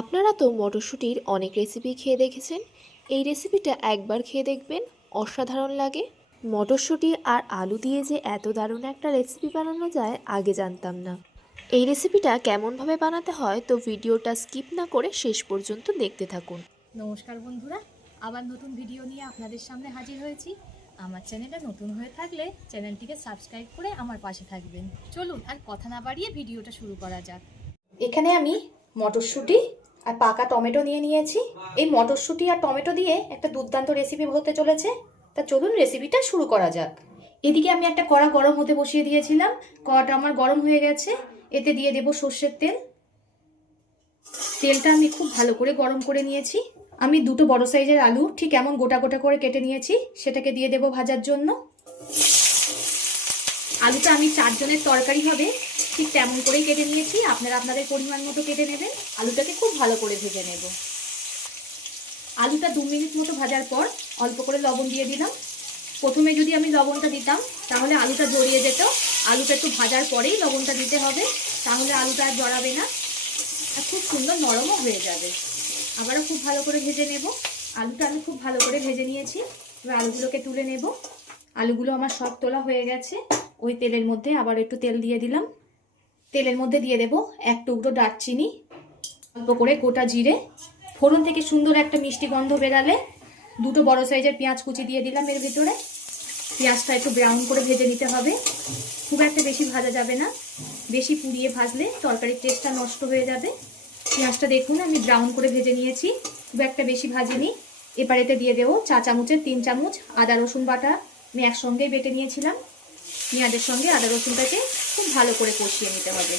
আপনারা তো মটরশুঁটির অনেক রেসিপি খেয়ে দেখেছেন। এই রেসিপিটা একবার খেয়ে দেখবেন, অসাধারণ লাগে। মটরশুঁটি আর আলু দিয়ে যে এত দারুণ একটা রেসিপি বানানো যায় আগে জানতাম না। এই রেসিপিটা কেমনভাবে বানাতে হয় তো ভিডিওটা স্কিপ না করে শেষ পর্যন্ত দেখতে থাকুন। নমস্কার বন্ধুরা, আবার নতুন ভিডিও নিয়ে আপনাদের সামনে হাজির হয়েছি। আমার চ্যানেলে নতুন হয়ে থাকলে চ্যানেলটিকে সাবস্ক্রাইব করে আমার পাশে থাকবেন। চলুন আর কথা না বাড়িয়ে ভিডিওটা শুরু করা যাক। এখানে আমি মটরশুঁটি আর পাকা টমেটো নিয়ে নিয়েছি। এই মটরশুঁটি আর টমেটো দিয়ে একটা দুর্দান্ত রেসিপি হতে চলেছে। তা চলুন রেসিপিটা শুরু করা যাক। এদিকে আমি একটা কড়া গরম হতে বসিয়ে দিয়েছিলাম। কড়াটা আমার গরম হয়ে গেছে। এতে দিয়ে দেব সর্ষের তেল। তেলটা আমি খুব ভালো করে গরম করে নিয়েছি। আমি দুটো বড় সাইজের আলু ঠিক এমন গোটা গোটা করে কেটে নিয়েছি, সেটাকে দিয়ে দেব ভাজার জন্য। আলুটা আমি 4 জনের তরকারি হবে ঠিক তেমন করেই কেটে নিয়েছি। আপনারা আপনাদের পরিমাণ মতো কেটে নেবেন। আলুটাকে খুব ভালো করে ভেজে নেব। আলুটা 2 মিনিট মতো ভাজার পর অল্প করে লবণ দিয়ে দিলাম। প্রথমে যদি আমি লবণটা দিতাম তাহলে আলুটা জড়িয়ে যেত। আলুটা একটু ভাজার পরেই লবণটা দিতে হবে, তাহলে আলুটা আর জড়াবে না আর খুব সুন্দর নরমও হয়ে যাবে। আবারও খুব ভালো করে ভেজে নেব। আলুটা আমি খুব ভালো করে ভেজে নিয়েছি। এবার আলুগুলোকে তুলে নেব। আলুগুলো আমার সব তোলা হয়ে গেছে। ওই তেলের মধ্যে আবার একটু তেল দিয়ে দিলাম। তেলের মধ্যে দিয়ে দেব 1 টুকরো দারচিনি, অল্প করে গোটা জিরে। ফোড়ন থেকে সুন্দর একটা মিষ্টি গন্ধ বেরালে দুটো বড় সাইজের পেঁয়াজ কুচি দিয়ে দিলাম এর ভিতরে। পেঁয়াজটা একটু ব্রাউন করে ভেজে নিতে হবে, খুব একটা বেশি ভাজা যাবে না। বেশি পুড়িয়ে ভাজলে তরকারির টেস্টটা নষ্ট হয়ে যাবে। পেঁয়াজটা দেখুন আমি ব্রাউন করে ভেজে নিয়েছি, খুব একটা বেশি ভাজিনি। এবার এতে দিয়ে দেবো 4 চামচের 3 চামচ আদা রসুন বাটা। আমি একসঙ্গেই বেটে নিয়েছিলাম। পেঁয়াজের সঙ্গে আদা রসুনটাকে খুব ভালো করে কষিয়ে নিতে হবে।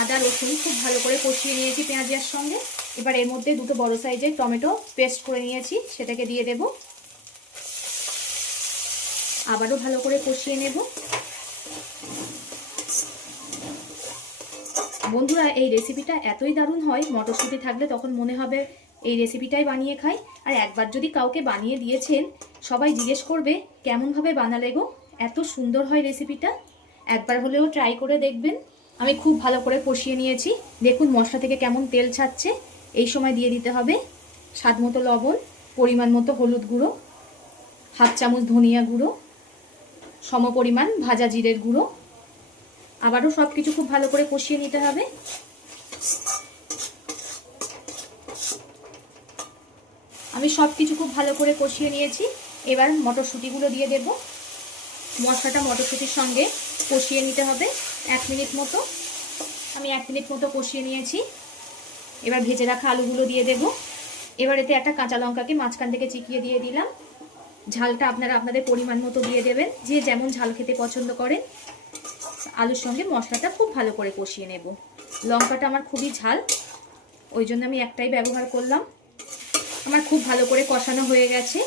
আদা রসুন খুব ভালো করে কষিয়ে নিয়েছি পেঁয়াজের সঙ্গে। এবার এর মধ্যে দুটো বড় সাইজের টমেটো পেস্ট করে নিয়েছি, সেটাকে দিয়ে দেব। আবারও ভালো করে কষিয়ে নেব। বন্ধুরা, এই রেসিপিটা এতই দারুণ হয়, মটরশুঁটি থাকলে তখন মনে হবে এই রেসিপিটাই বানিয়ে খাই। আর একবার যদি কাউকে বানিয়ে দিয়েছেন সবাই জিজ্ঞেস করবে কেমনভাবে বানালে গো, এত সুন্দর হয় রেসিপিটা। একবার হলেও ট্রাই করে দেখবেন। আমি খুব ভালো করে কষিয়ে নিয়েছি। দেখুন মশলা থেকে কেমন তেল ছাড়ছে। এই সময় দিয়ে দিতে হবে স্বাদ মতো লবণ, পরিমাণ মতো হলুদ গুঁড়ো, 1/2 চামচ ধনিয়া গুঁড়ো, সমপরিমাণ ভাজা জিরের গুঁড়ো। আবারও সব কিছু খুব ভালো করে কষিয়ে নিতে হবে। আমি সব কিছু খুব ভালো করে কষিয়ে নিয়েছি। এবার মটরশুঁটিগুলো দিয়ে দেব। মশলাটা মটরশুঁটির সঙ্গে কষিয়ে নিতে হবে 1 মিনিট মতো। আমি 1 মিনিট মতো কষিয়ে নিয়েছি। এবার ভেজে রাখা আলুগুলো দিয়ে দেব। এবার এতে একটা কাঁচা লঙ্কাকে মাঝখান থেকে চিকিয়ে দিয়ে দিলাম। ঝালটা আপনারা আপনাদের পরিমাণ মতো দিয়ে দেবেন, যে যেমন ঝাল খেতে পছন্দ করেন। আলুর সঙ্গে মশলাটা খুব ভালো করে কষিয়ে নেব। লঙ্কাটা আমার খুবই ঝাল, ওই জন্য আমি একটাই ব্যবহার করলাম। আমার খুব ভালো করে কষানো হয়ে গেছে।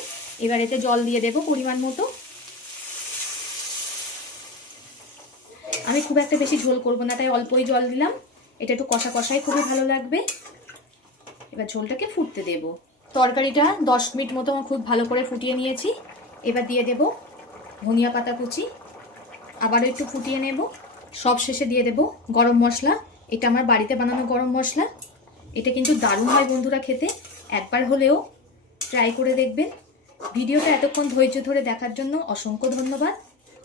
এবার এতে জল দিয়ে দেব পরিমাণ মতো। আমি খুব একটা বেশি ঝোল করব না, তাই অল্পই জল দিলাম। এটা একটু কষা কষাই খুবই ভালো লাগবে। এবার ঝোলটাকে ফুটতে দেব। তরকারিটা 10 মিনিট মতো খুব ভালো করে ফুটিয়ে নিয়েছি। এবার দিয়ে দেব ধনিয়া পাতা কুচি। আবারও একটু ফুটিয়ে নেব। সব শেষে দিয়ে দেব গরম মশলা। এটা আমার বাড়িতে বানানো গরম মশলা। এটা কিন্তু দারুণ হয় বন্ধুরা খেতে, একবার হলেও ট্রাই করে দেখবেন। ভিডিওটা এতক্ষণ ধৈর্য ধরে দেখার জন্য অসংখ্য ধন্যবাদ।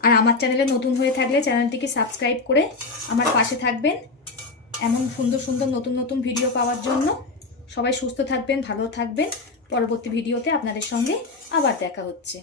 আর আমার চ্যানেলে নতুন হয়ে থাকলে চ্যানেলটিকে সাবস্ক্রাইব করে আমার পাশে থাকবেন এমন সুন্দর সুন্দর নতুন নতুন ভিডিও পাওয়ার জন্য। সবাই সুস্থ থাকবেন, ভালো থাকবেন। পরবর্তী ভিডিওতে আপনাদের সঙ্গে আবার দেখা হচ্ছে।